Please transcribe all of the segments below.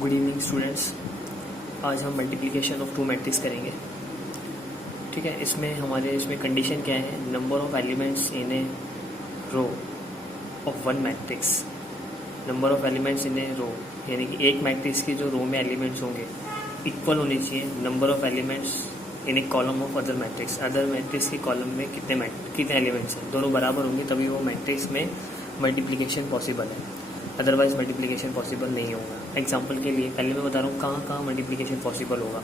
Good evening students. आज हम multiplication of two matrix करेंगे। ठीक है, इसमें कंडीशन क्या है? Number of elements in a row of one matrix. Number of elements in a row यानी कि एक मैट्रिक्स की जो रो में एलिमेंट्स होंगे इक्वल होनी चाहिए number of elements in A column of other matrix. Other matrix के कॉलम में कितने एलिमेंट्स हैं, दोनों बराबर होंगे तभी वो मैट्रिक्स में मल्टीप्लिकेशन पॉसिबल है, अदरवाइज मल्टीप्लिकेशन पॉसिबल नहीं होगा। एग्जांपल के लिए पहले मैं बता रहा हूँ कहाँ कहाँ मल्टीप्लिकेशन पॉसिबल होगा।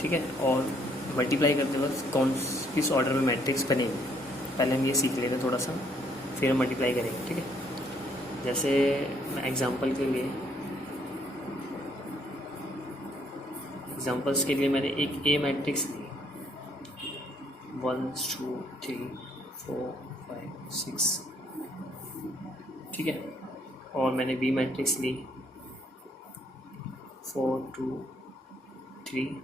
ठीक है, और मल्टीप्लाई करते वक्त किस ऑर्डर में मैट्रिक्स बनेगी पहले हम ये सीख लेते हैं थोड़ा सा, फिर हम मल्टीप्लाई करेंगे। ठीक है, जैसे एग्जांपल्स के लिए मैंने एक ए मैट्रिक्स ली 1 2 3 4 5 6। ठीक है, और मैंने बी मैट्रिक्स ली 4 2 3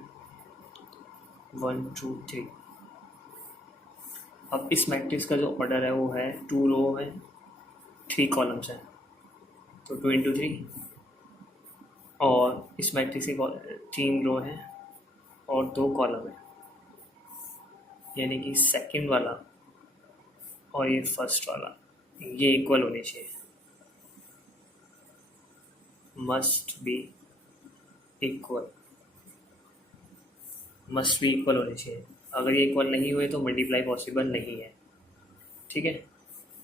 1 2 3। अब इस मैट्रिक्स का जो ऑर्डर है वो है 2 रो है 3 कॉलम्स हैं, तो 2 इंटू 3। और इस मैट्रिक्स के 3 रो हैं और 2 कॉलम है, यानी कि सेकंड वाला और ये फर्स्ट वाला ये इक्वल होने चाहिए, मस्ट बी इक्वल होने चाहिए। अगर ये इक्वल नहीं हुए तो मल्टीप्लाई पॉसिबल नहीं है। ठीक है,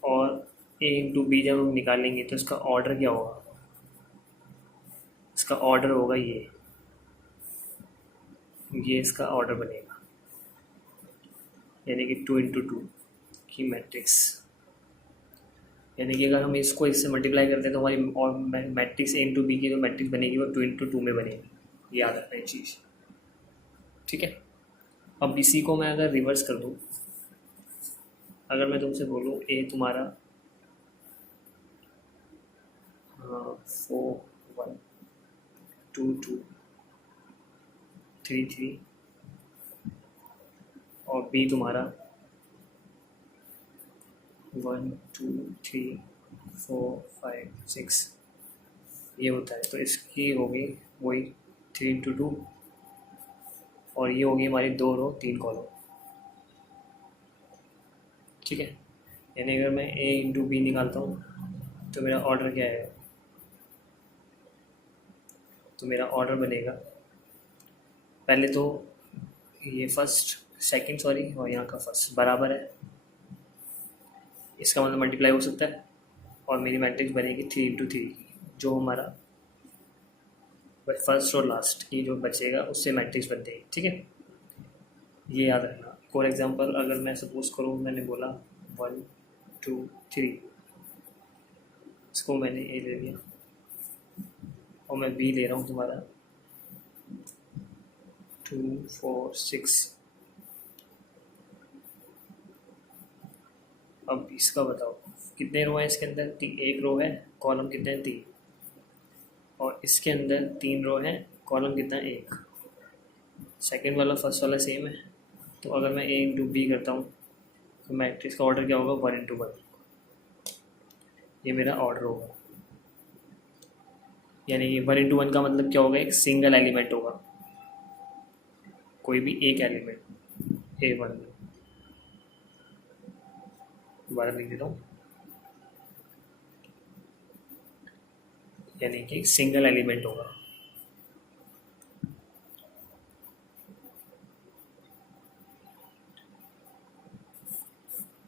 और ए इंटू बी जब हम निकालेंगे तो इसका ऑर्डर क्या होगा? इसका ऑर्डर होगा ये इसका ऑर्डर बनेगा, यानी कि 2 इंटू 2 की मैट्रिक्स। यानी कि अगर हम इसको इससे मल्टीप्लाई करते हैं तो हमारी और मैट्रिक्स ए इंटू बी की जो मैट्रिक्स बनेगी वो 2 इंटू 2 में बनेगी। याद रखना ये चीज़। ठीक है, अब इसी को मैं अगर रिवर्स कर दूँ, अगर मैं तुमसे बोलूँ ए तुम्हारा 4 1 2 2 3 3 और बी तुम्हारा 1 2 3 4 5 6 ये होता है, तो इसकी होगी वही 3 इंटू 2 और ये होगी हमारी 2 रो 3 कॉलम। ठीक है, यानी अगर मैं ए इंटू बी निकालता हूँ तो मेरा ऑर्डर क्या है? तो मेरा ऑर्डर बनेगा पहले तो ये सेकंड और यहाँ का फर्स्ट बराबर है, इसका मतलब मल्टीप्लाई हो सकता है और मेरी मैट्रिक्स बनेगी 3 इंटू 3 जो हमारा फर्स्ट और लास्ट की जो बचेगा उससे मैट्रिक्स बन जाएगी। ठीक है, ये याद रखना। फॉर एग्जांपल अगर मैं सपोज करूँ मैंने बोला 1 2 3, इसको मैंने ए ले लिया और मैं बी ले रहा हूँ तुम्हारा 2 4 6। अब इसका बताओ कितने रो है इसके अंदर? एक रो है, कॉलम कितने हैं? 3। और इसके अंदर 3 रो हैं, कॉलम कितना है? 1। सेकंड वाला फर्स्ट वाला सेम है, तो अगर मैं ए इंटू बी करता हूँ तो मैट्रिक्स का ऑर्डर क्या होगा? 1 इंटू 1। ये मेरा ऑर्डर होगा, यानी कि 1 इंटू 1 का मतलब क्या होगा? एक सिंगल एलिमेंट होगा, कोई भी एक एलिमेंट A1 दोबारा लिख देता हूँ, यानी कि सिंगल एलिमेंट होगा।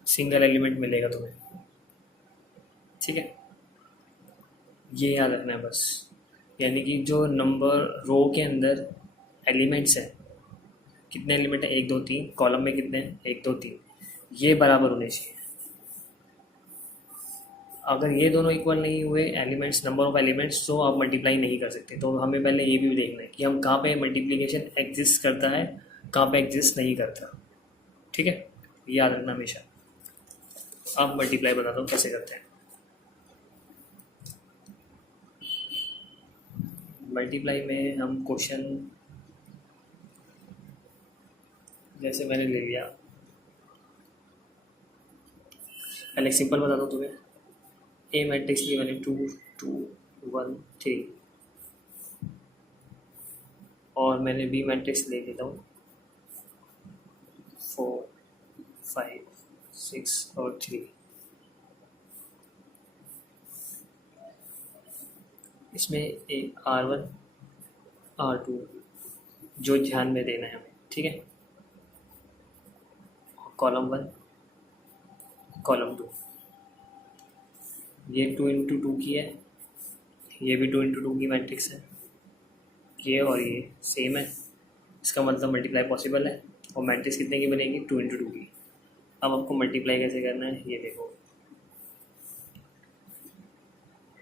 सिंगल एलिमेंट मिलेगा तुम्हें। ठीक है, ये याद रखना है बस। यानी कि जो नंबर रो के अंदर एलिमेंट्स हैं, कितने एलिमेंट हैं? 1 2 3। कॉलम में कितने हैं? 1 2 3। ये बराबर होने चाहिए। अगर ये दोनों इक्वल नहीं हुए एलिमेंट्स, नंबर ऑफ एलिमेंट्स, तो आप मल्टीप्लाई नहीं कर सकते। तो हमें पहले ये भी देखना है कि हम कहाँ पे मल्टीप्लिकेशन एग्जिस्ट करता है, कहाँ पे एग्जिस्ट नहीं करता। ठीक है, याद रखना हमेशा। अब मल्टीप्लाई बताता हूँ कैसे करते हैं। मल्टीप्लाई में हम क्वेश्चन जैसे मैंने ले लिया, पहले सिंपल बताता हूँ तुम्हें। ए मैट्रिक्स ली मैंने 2 2 1 3। और मैंने बी मैट्रिक्स ले लेता हूँ 4 5 6 और 3। इसमें एक R1 R2 जो ध्यान में देना है हमें, ठीक है। कॉलम 1 कॉलम 2, ये 2 इंटू 2 की है, ये भी 2 इंटू 2 की मैट्रिक्स है, ये और ये सेम है, इसका मतलब मल्टीप्लाई पॉसिबल है। और मैट्रिक्स कितने की बनेगी? 2 इंटू 2 की। अब आपको मल्टीप्लाई कैसे करना है ये देखो।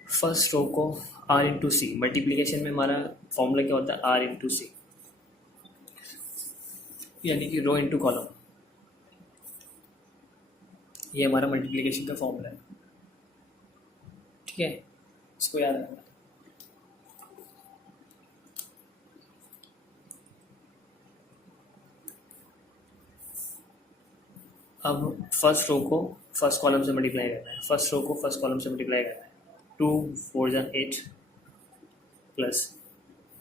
फर्स्ट रो को R इंटू सी, मल्टीप्लीकेशन में हमारा फॉर्मूला क्या होता है? R इंटू सी, यानी कि रो इंटू कॉलम, ये हमारा मल्टीप्लीकेशन का फॉर्मूला है, ठीक है, इसको याद रखना। अब फर्स्ट रो को फर्स्ट कॉलम से मल्टीप्लाई करना है, फर्स्ट रो को फर्स्ट कॉलम से मल्टीप्लाई करना है। 2 4 जा 8 प्लस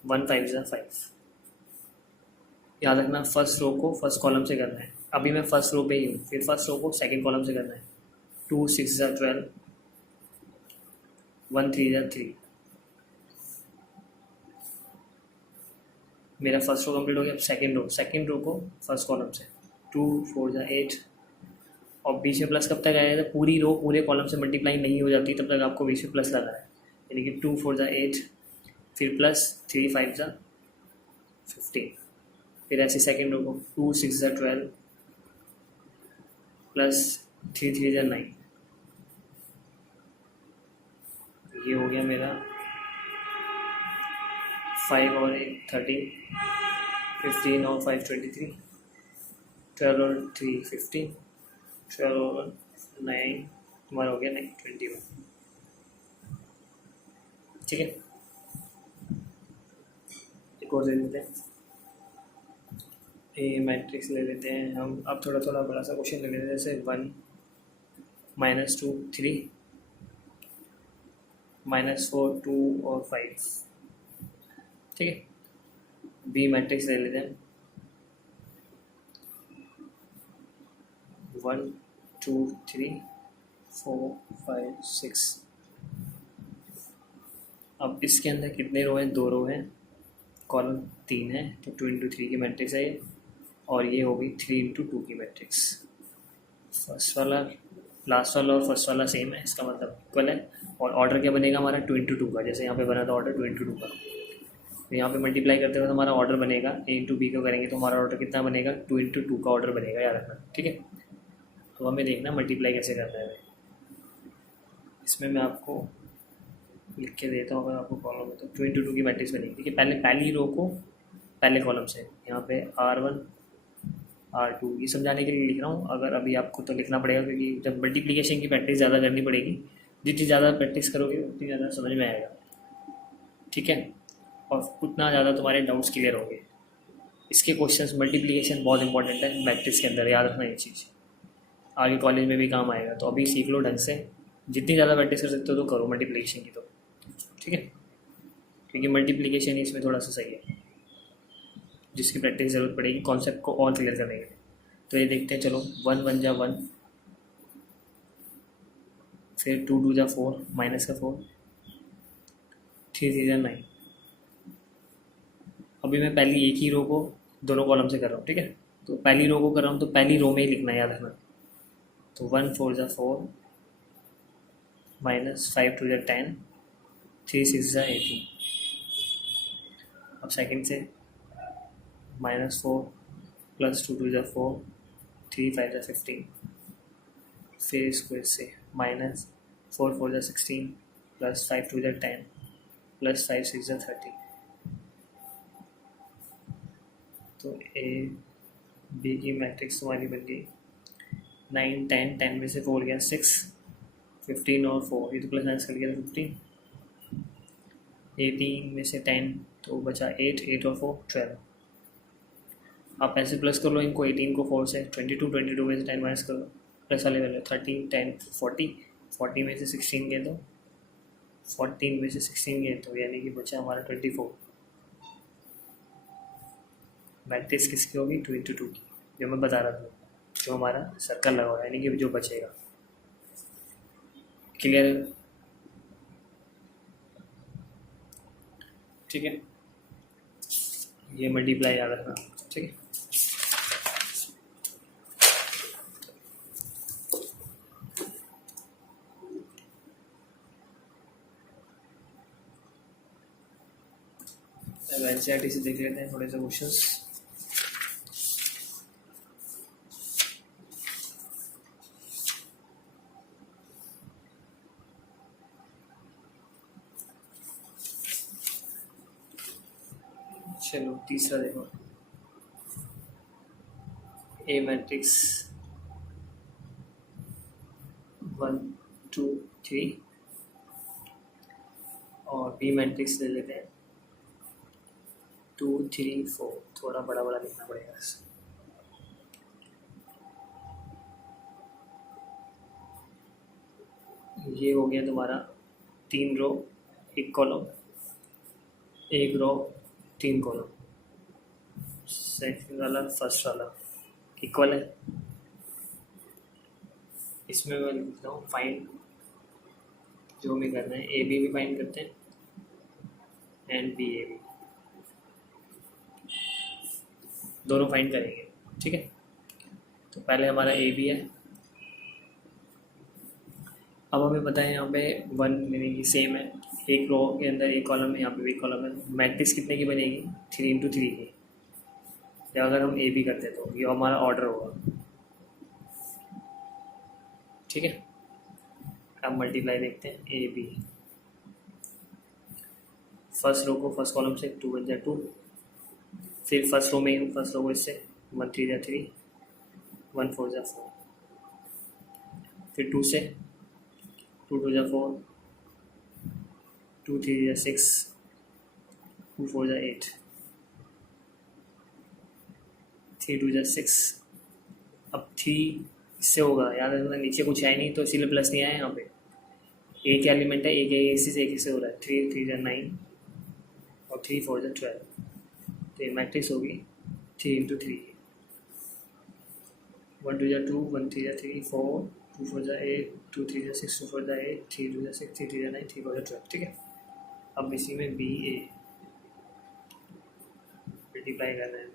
1 5 जा 5। याद रखना फर्स्ट रो को फर्स्ट कॉलम से करना है। अभी मैं फर्स्ट रो पे ही हूँ, फिर फर्स्ट रो को सेकंड कॉलम से करना है। 2 6 जा 12, 1 3 जा 3। मेरा फर्स्ट रो कंप्लीट हो गया। अब सेकंड रो को फर्स्ट कॉलम से 2 4 जा 8, और बीच में प्लस कब तक आएगा? जब पूरी रो पूरे कॉलम से मल्टीप्लाई नहीं हो जाती तब तक आपको बीच में प्लस लगाना है, यानी कि 2 4 जा 8, फिर प्लस 3 5 जा 15, फिर ऐसे सेकंड रो को 2 6 जा 12 प्लस 3 3 जा 9। ये हो गया मेरा 5 और 1 13, 15 और 5 23, 12 और 3 15, 12 और 9 तुम्हारा हो गया 9 21, ठीक है। एक और दे देते हैं, ए मैट्रिक्स ले लेते हैं हम। अब थोड़ा थोड़ा बड़ा सा क्वेश्चन ले लेते हैं, जैसे 1 -2 3 -4 2 और 5, ठीक है। बी मैट्रिक्स ले लेते हैं 1 2 3 4 5 6। अब इसके अंदर कितने रो हैं? 2 रो हैं, कॉलम 3 है, तो 2 इंटू 3 की मैट्रिक्स है ये, और ये होगी 3 इंटू 2 की मैट्रिक्स। फर्स्ट वाला लास्ट वाला और फर्स्ट वाला सेम है, इसका मतलब इक्वल है। और ऑर्डर क्या बनेगा हमारा? 2 इंटू 2 का, जैसे यहाँ पे बना था ऑर्डर 2 इंटू 2 का। तो यहाँ पे मल्टीप्लाई करते हुए हमारा ऑर्डर बनेगा ए इंटू बी को करेंगे तो हमारा ऑर्डर कितना बनेगा? 2 इंटू 2 का ऑर्डर बनेगा, याद रखना, ठीक है। तो हमें देखना मल्टीप्लाई कैसे करना है। इसमें मैं आपको लिख के देता हूँ, अगर आपको प्रॉब्लम हो तो 2 इंटू 2 की मैट्रिक्स बनेगी, ठीक है। पहले पहली रो को पहले कॉलम से, यहाँ पे R1 R2, ये समझाने के लिए लिख रहा हूँ। अगर अभी आपको तो लिखना पड़ेगा, क्योंकि जब मल्टीप्लिकेशन की प्रैक्टिस ज़्यादा करनी पड़ेगी, जितनी ज़्यादा प्रैक्टिस करोगे उतनी ज़्यादा समझ में आएगा, ठीक है, और उतना ज़्यादा तुम्हारे डाउट्स क्लियर होंगे। इसके क्वेश्चंस मल्टीप्लिकेशन बहुत इंपॉर्टेंट है मैट्रिक्स के अंदर, याद रखना ये चीज़, आगे कॉलेज में भी काम आएगा। तो अभी सीख लो ढंग से, जितनी ज़्यादा प्रैक्टिस कर सकते हो तो करो मल्टीप्लिकेशन की, तो ठीक है, क्योंकि मल्टीप्लिकेशन ही इसमें थोड़ा सा सही है, जिसकी प्रैक्टिस ज़रूरत पड़ेगी कॉन्सेप्ट को और क्लियर करने के लिए। तो ये देखते हैं, चलो 1 1 जा 1, फिर 2 2 जा 4 माइनस का 4, 3 3 जा 9। अभी मैं पहली एक ही रो को दोनों कॉलम से कर रहा हूँ, ठीक है। तो पहली रो को कर रहा हूँ तो पहली रो में ही लिखना है, याद रखना। तो 1 4 जा 4 माइनस 5 2 जा 10, 3 6 जा 18। अब सेकंड से -4 प्लस 2 2 जा 4, 3 5 जा 15, फिर स्क्वायर से -4 4 जा 16 प्लस 5 2 जा 10 प्लस 5 6 जा 30। तो ए बी की मैट्रिक्स हमारी बन गई 9 10, 10 में से 4 गया 6, 15 और 4, ये तो प्लस माइनस कर गया 15, 18 में से 10 तो बचा 8, 8 और 4 12। आप ऐसे प्लस कर लो इनको, 18 को 4 से 22, 22 में से 10 माइनस कर लो, प्लस वाले वैल्यू 13 10 40, 40 में से 16 गए तो 14 में से 16 गए तो यानी कि बचा हमारा 24। मैट्रिक्स किसकी होगी, 2 × 2 की, जो मैं बता रहा था, जो हमारा सर्कल लगा हुआ है, यानी कि जो बचेगा। क्लियर है? ठीक है, ये मल्टीप्लाई याद रखना। ठीक है, अब एनसीईआरटी से देख लेते हैं थोड़े से क्वेश्चंस। चलो तीसरा देखो, ए मैट्रिक्स 1 2 3 और बी मैट्रिक्स ले लेते हैं 2 3 4। थोड़ा बड़ा बड़ा लिखना पड़ेगा। ये हो गया तुम्हारा 3 रो 1 कॉलम, 1 रो 3 कॉलम, सेकंड वाला फर्स्ट वाला इक्वल है। इसमें मैं लिखता हूँ फाइंड, जो भी करना है, ए बी भी फाइंड करते हैं एंड बी ए बी, दोनों फाइंड करेंगे। ठीक है, तो पहले हमारा ए बी है। अब हमें पता है यहाँ पे 1 यानी कि सेम है, एक रो के अंदर एक कॉलम है, यहाँ पे भी कॉलम है। मैट्रिक्स कितने की बनेगी, 3 × 3 की। या अगर हम ए बी करते हैं तो ये हमारा ऑर्डर होगा। ठीक है, अब मल्टीप्लाई देखते हैं, ए बी, फर्स्ट रो को फर्स्ट कॉलम से 2 × 2, फिर फर्स्ट रो में ही फर्स्ट रो को इससे 1 3 × 3, 1 4 × 4, फिर 2 से 2 2 × 4, 2 3 × 6, 2 4 × 8, 3 2 × 6। अब 3 इससे होगा, याद रखना नीचे कुछ है नहीं तो इसीलिए प्लस नहीं आया यहाँ पे। एक एलिमेंट है, एक इसी से एक से हो रहा है। 3 3 × 9 और 3 4 × 12, तो ये मैट्रिक्स होगी 3 × 3, 1 2 × 2, 1 3 × 3, 4, 2 4 × 8, 2 3 × 6, 2 4 × 8, 3 2 × 6, 3 3 × 9, 3 4 × 12। ठीक है, अब इसी में बी ए मल्टीप्लाई करना है,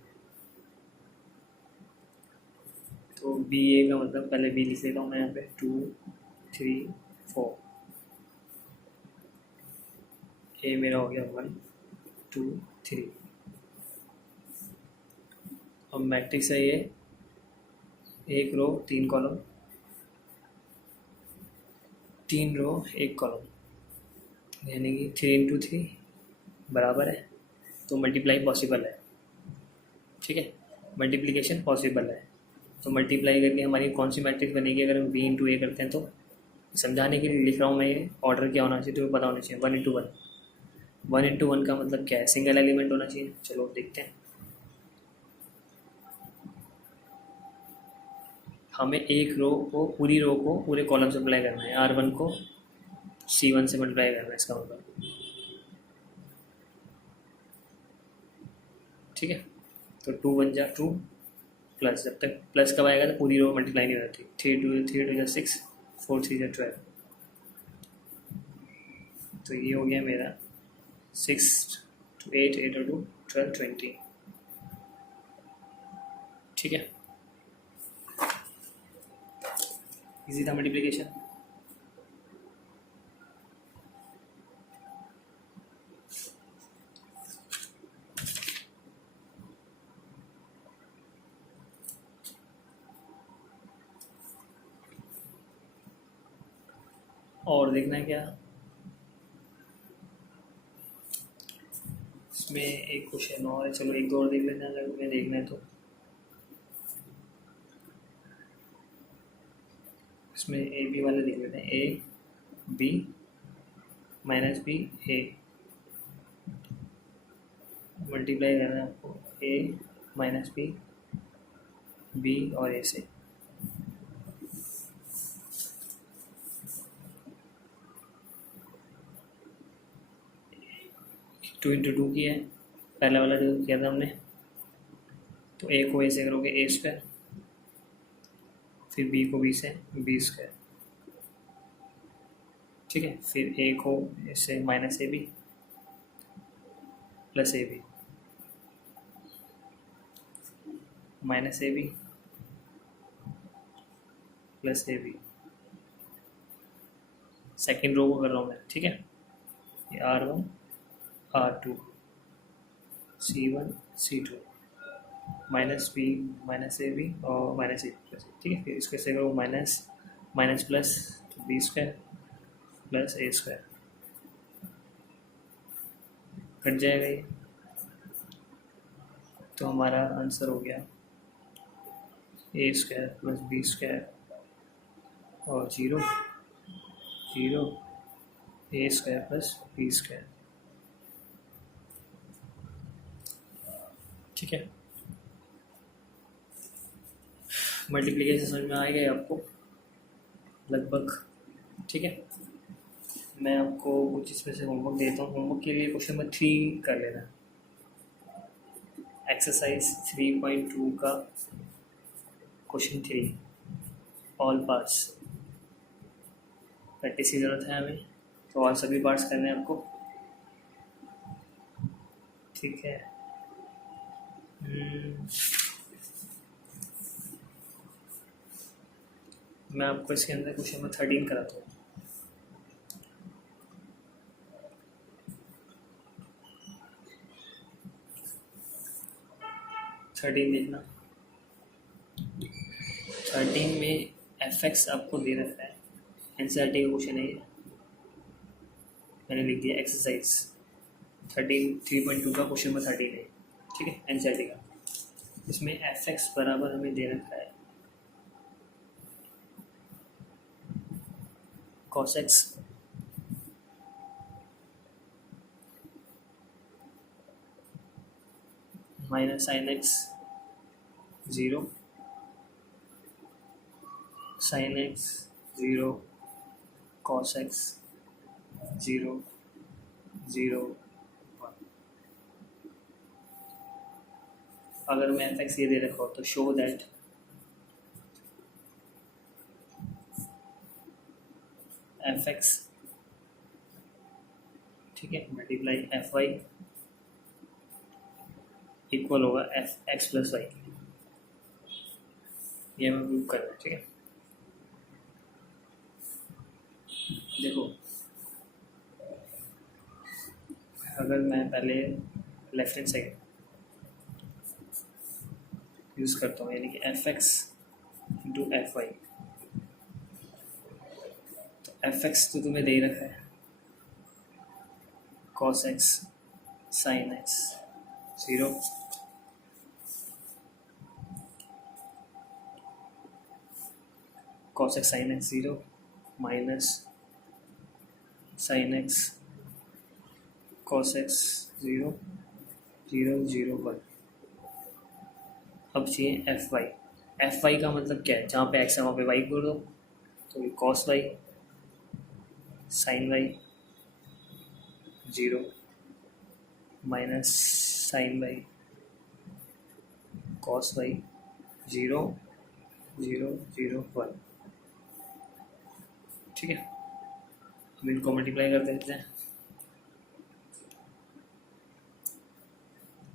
तो बी ए का मतलब पहले बी लिख लेता हूँ मैं यहाँ पे 2 3 4, ए मेरा हो गया 1 2 3। अब मैट्रिक्स है ये, एक रो 3 कॉलम, 3 रो 1 कॉलम, यानी कि 3 × 3 बराबर है, तो मल्टीप्लाई पॉसिबल है। ठीक है, मल्टीप्लिकेशन पॉसिबल है, तो मल्टीप्लाई करके हमारी कौन सी मैट्रिक्स बनेगी अगर हम बी × ए करते हैं। तो समझाने के लिए लिख रहा हूँ मैं, ये ऑर्डर क्या होना चाहिए तो पता होना चाहिए। 1 × 1, 1 × 1 का मतलब क्या है, सिंगल एलिमेंट होना चाहिए। चलो देखते हैं, हमें एक रो को पूरी रो को पूरे कॉलम से मल्टीप्लाई करना है, R1 को C1 से मल्टीप्लाई करना है, इसका मतलब। ठीक है, तो 2 1 × 2 प्लस, जब तक प्लस कब आएगा तो पूरी रो मल्टीप्लाई नहीं होती। 3 2 × 6, 4 3 × 12, तो ये हो गया मेरा 6 8 8 और 2 12 20। ठीक है, इजी था मल्टीप्लिकेशन। और देखना है क्या, इसमें एक क्वेश्चन और है, चलो एक दो और देख लेते हैं अगर तुम्हें देखना है तो। इसमें ए बी वाले देख लेते हैं, a b minus b a, multiply करना है आपको ए माइनस बी, बी और ए से। टू इंटू टू की है, पहले वाला जो किया था हमने तो ए को ए से करोगे ए स्क्वायर, फिर बी को बी से बी स्क्वायर, ठीक है। फिर ए को इससे minus A b plus a b minus A b plus a b, second row को कर रहा हूँ मैं, ठीक है। ये R1 R2 C1 C2 minus B minus ए बी और माइनस ए प्लस, ठीक है। फिर इसको ऐसे करो minus minus plus B square plus A square, cut जाएगा ये, तो हमारा आंसर हो गया A square plus B square और zero zero A square plus B square, ठीक है। मल्टीप्लिकेशन समझ में आएगा आपको लगभग, ठीक है। मैं आपको कुछ इसमें से होमवर्क देता हूँ। होमवर्क के लिए क्वेश्चन नंबर 3 कर लेना, एक्सरसाइज 3.2 का क्वेश्चन 3, ऑल पार्ट्स। प्रैक्टिस की ज़रूरत है हमें, तो और सभी पार्ट्स करने हैं आपको, ठीक है। मैं आपको इसके अंदर क्वेश्चन नंबर 13 कराता हूँ। देखना, 13 में fx आपको दे रखा है, एनसीईआरटी का क्वेश्चन है ये, मैंने लिख दिया एक्सरसाइज 3.2 का क्वेश्चन नंबर 13 है, ठीक है, एनसीईआरटी का। इसमें fx बराबर हमें दे रखा है cos x minus sin x 0 sin x 0 cos x 0 0 1। अगर मैं fx ये दे रखा हो तो शो दैट fx, ठीक है, मल्टीप्लाई fy इक्वल होगा fx प्लस वाई, ये हमें प्रूव करना है, ठीक है। देखो, अगर मैं पहले लेफ्ट हैंड साइड यूज़ करता हूँ, यानी कि fx इंटू fy, तो fx तो तुम्हें दे ही रखा है cos x sin x 0 cos x sin x 0 minus sin x cos x 0 0 0 1। अब चाहिए fy का मतलब क्या है, जहाँ पे x है वहाँ पे y कर दो, तो ये cos y sin y 0 minus sin y cos y 0 0 0 1, ठीक है। अब इनको मल्टीप्लाई कर देते हैं,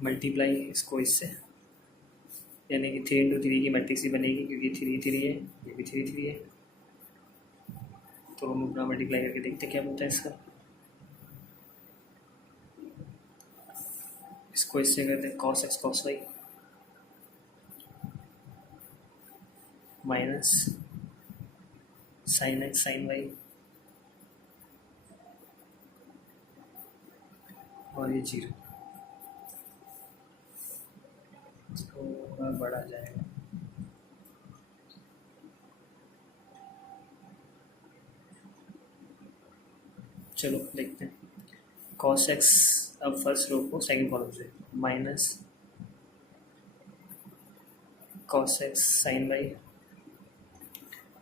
मल्टीप्लाई इसको इससे, यानी कि 3 इंटू 3 की मैट्रिक्स ही बनेगी, क्योंकि 3 3 है, ये भी 3 3 है। तो हम अपना मल्टीप्लाई करके देखते क्या बनता है इसका। इसको इससे करते हैं cos x cos y minus sin x sin y और ये 0, तो बढ़ा जाएगा। चलो देखते हैं cos x, अब फर्स्ट रो को सेकंड कॉलम से minus cos x sin y,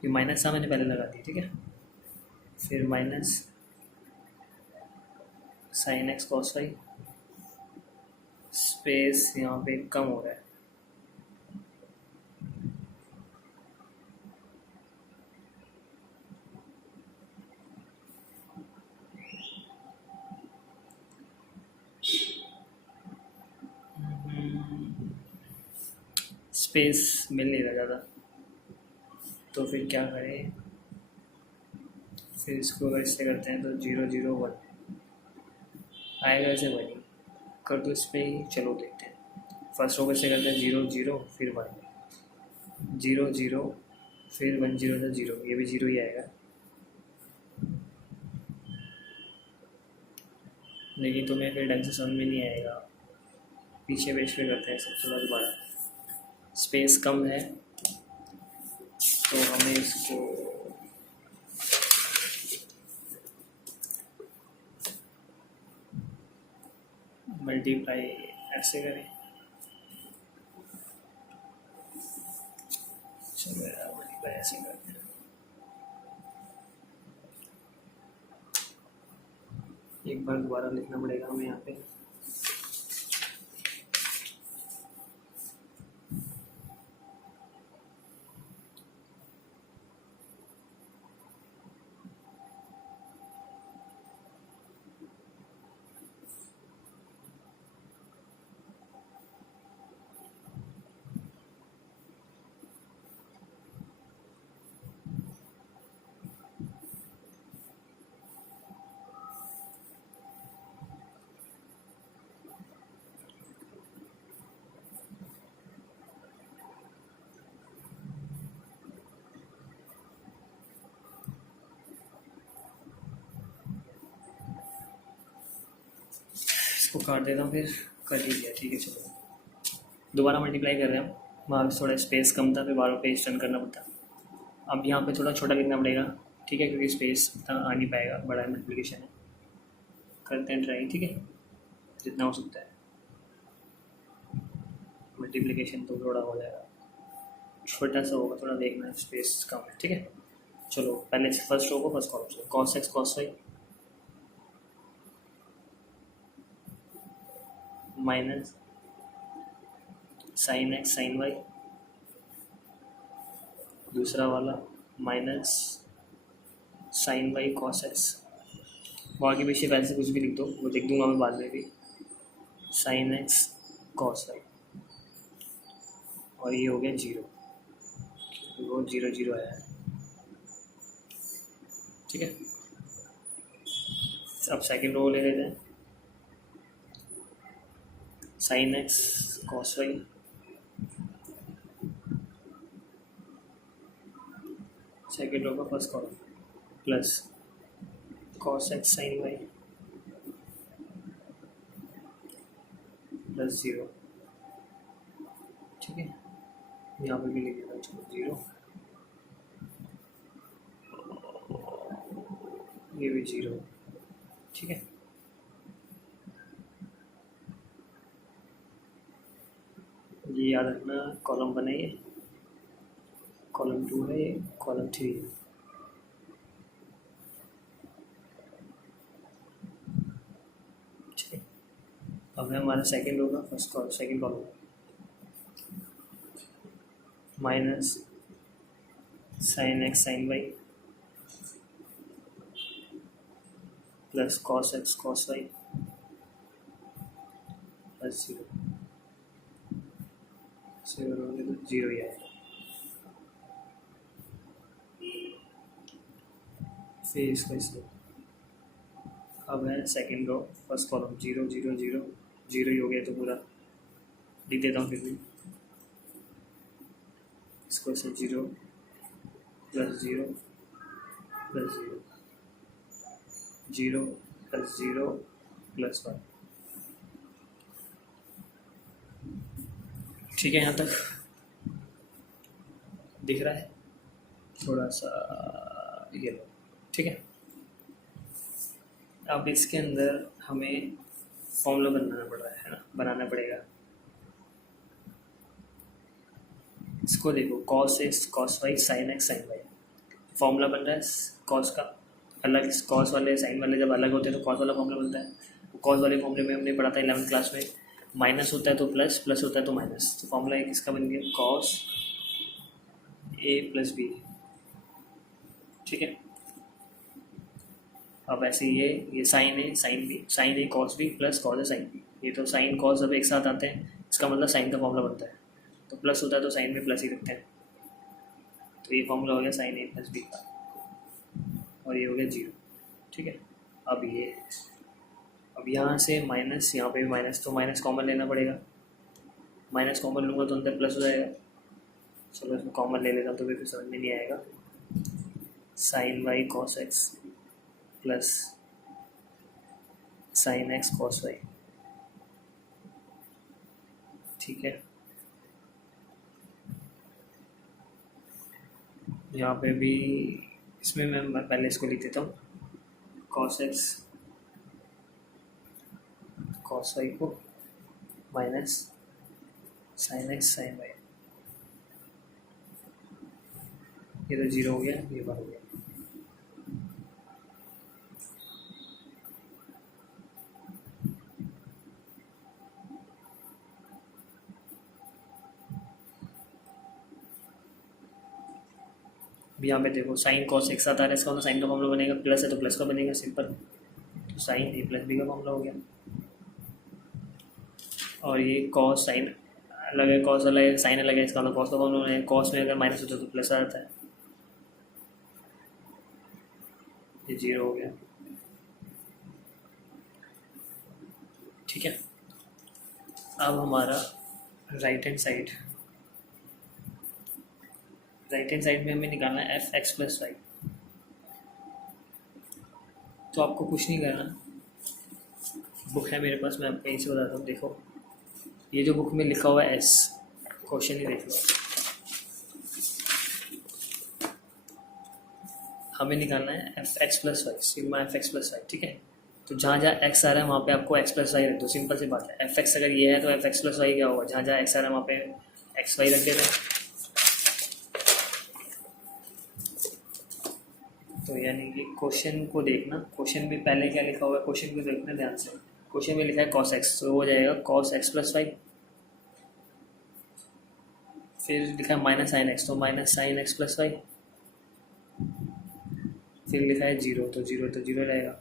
ये माइनस था मैंने पहले लगा दी, ठीक है। फिर minus sin x cos y, space यहाँ पे कम हो रहा है, स्पेस मिल नहीं रहा ज़्यादा, तो फिर क्या करें, फिर इसको अगर इससे करते हैं तो 0 0 1 आएगा, ऐसे 1 ही कर दो इस पर ही। चलो देखते हैं, फर्स्ट रो को इससे करते हैं 0 0 फिर 1 0 0 फिर 1 0 था 0, ये भी 0 ही आएगा, लेकिन तुम्हें फिर ढंग से समझ में नहीं आएगा। पीछे पेज पे करते हैं सब थोड़ा दोबारा। स्पेस कम है तो हमें इसको मल्टीप्लाई ऐसे करें, चलो यार मल्टीप्लाई ऐसे करते हैं। एक बार दोबारा लिखना पड़ेगा हमें यहाँ पे। इसको काट देता हूँ, फिर कर ही दिया, ठीक है। चलो दोबारा मल्टीप्लाई कर रहे हैं हम, वहाँ पे थोड़ा स्पेस कम था, फिर बार बार पेज टर्न करना पड़ता। अब यहाँ पे थोड़ा छोटा लिखना पड़ेगा, ठीक है, क्योंकि स्पेस इतना आ नहीं पाएगा, बड़ा मल्टीप्लिकेशन है। करते हैं ट्राई, ठीक है, जितना हो सकता है। मल्टीप्लिकेशन तो थोड़ा हो जाएगा, छोटा सा होगा, थोड़ा देखना, स्पेस कम है, ठीक है। चलो पहले फर्स्ट रो को फर्स्ट कॉलम से, cos x cos y minus sin x sin y, दूसरा वाला minus sin y cos x, बाकी पीछे वैसे कुछ भी लिख दो, वो लिख दूंगा मैं बाद में भी, sin x cos y, और ये हो गया 0, वो 0 0 आया है, ठीक है। अब सेकेंड रो ले लेते हैं, sin x cos y second row का first column plus cos x sin y plus 0, ठीक है। यहाँ पे भी लिख देता हूँ, चलो 0, ये भी 0, ठीक है। ये याद रखना, कॉलम 1 है ये, कॉलम 2 है ये, कॉलम 3 है, ठीक है। अब है हमारा सेकेंड होगा first column, second column minus sin x sin y plus cos x cos y plus 0, 0 होंगे तो 0 ही आएगा। फिर इसको इसको, अब है सेकेंड रो फर्स्ट कॉलम 0 0 0 0 ही हो गया, तो पूरा लिख देता हूँ फिर भी, इसको से 0 प्लस 0 प्लस 0 0 प्लस 0 प्लस 1, ठीक है। यहाँ तक दिख रहा है, थोड़ा सा ये लो, ठीक है। अब इसके अंदर हमें फॉर्मूला बनाना पड़ रहा है ना, बनाना पड़ेगा। इसको देखो, cos x cos y sin x sin y, formula बन रहा है cos का अलग, cos वाले sin वाले जब अलग होते हैं तो cos वाला फॉर्मूला बनता है। cos वाले फॉर्मूले में हमने पढ़ा था 11th क्लास में, माइनस होता है तो प्लस, प्लस होता है तो माइनस, तो फॉर्मूला एक इसका बन गया cos a प्लस b, ठीक है। अब ऐसे ये साइन है sine B, sign A cos B plus cos A sine B, ये तो साइन कॉस अब एक साथ आते हैं, इसका मतलब साइन का फॉर्मूला बनता है। तो प्लस होता है तो साइन में प्लस ही रखते हैं। तो ये फॉर्मूला हो गया साइन ए प्लस बी का, और ये हो गया 0। ठीक है, अब यहाँ से माइनस, यहाँ पे भी माइनस, तो माइनस कॉमन लेना पड़ेगा। माइनस कॉमन लूँगा तो अंदर प्लस हो जाएगा। चलो इसमें कॉमन ले लेता हूँ तो फिर समझ में नहीं आएगा। Sine y cos x plus sine x cos y. ठीक है, यहाँ पे भी इसमें मैं पहले इसको लिख देता हूँ, कॉस एक्स कॉस वाई को minus sine x sine y. ये तो 0 हो गया, ये बार हो गया। यहाँ पे देखो साइन कॉस एक्स आता है, इसका मतलब साइन का मामला बनेगा, प्लस है तो प्लस का बनेगा, सिंपल। तो साइन ए प्लस बी का मामला हो गया। और ये कॉस साइन अलग है, कॉस अलग है, साइन अलग है, इसका मतलब कॉस का मामला बनेगा। कॉस में अगर माइनस होता है तो प्लस आ जाता है। ये 0 हो गया। ठीक है, अब हमारा राइट हैंड साइड में हमें निकालना है एफ एक्स प्लस वाई। तो आपको कुछ नहीं करना, बुक है मेरे पास, मैं आपको यहीं से बताता हूँ। देखो ये जो बुक में लिखा हुआ है एस, क्वेश्चन ही देख लो। हमें निकालना है f x plus y, sigma f x plus y. ठीक है, तो जहाँ जहाँ एक्स आ रहा है वहाँ पे आपको एक्स प्लस वाई रख दो, सिंपल सी बात है। एफ एक्स अगर ये है तो एफ एक्स प्लस वाई क्या होगा, जहाँ जहाँ एक्स आ रहा है वहाँ पे एक्स वाई रख देना। तो यानी कि क्वेश्चन को देखना, क्वेश्चन में पहले क्या लिखा हुआ है, क्वेश्चन को देखना ध्यान से। क्वेश्चन में लिखा है कॉस एक्स, तो हो जाएगा कॉस एक्स प्लस वाई। फिर लिखा है माइनस साइन एक्स, तो minus sine x plus y. फिर लिखा है 0, तो 0 रहेगा।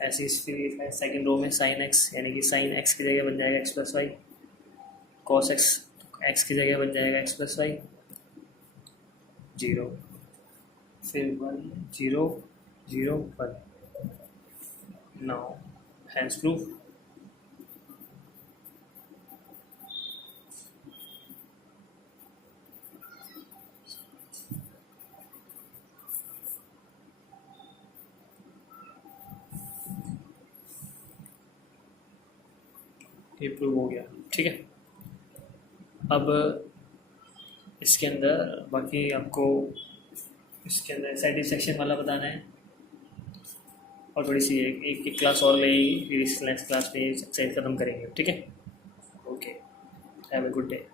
ऐसे फिर लिखा है सेकंड रो में साइन एक्स, यानी कि साइन एक्स की जगह बन जाएगा x plus y. Cos x, x की जगह बन जाएगा एक्स प्लस वाई। 0, फिर 1 0 0 1। Now hence proof. ये प्रूव हो गया। ठीक है, अब इसके अंदर बाकी आपको इसके अंदर सेटिस्फेक्शन वाला बताना है, और थोड़ी सी एक क्लास और लगेगी, फिर इस नेक्स्ट क्लास में एक्सरसाइज खत्म करेंगे। ठीक है, okay, have a good day.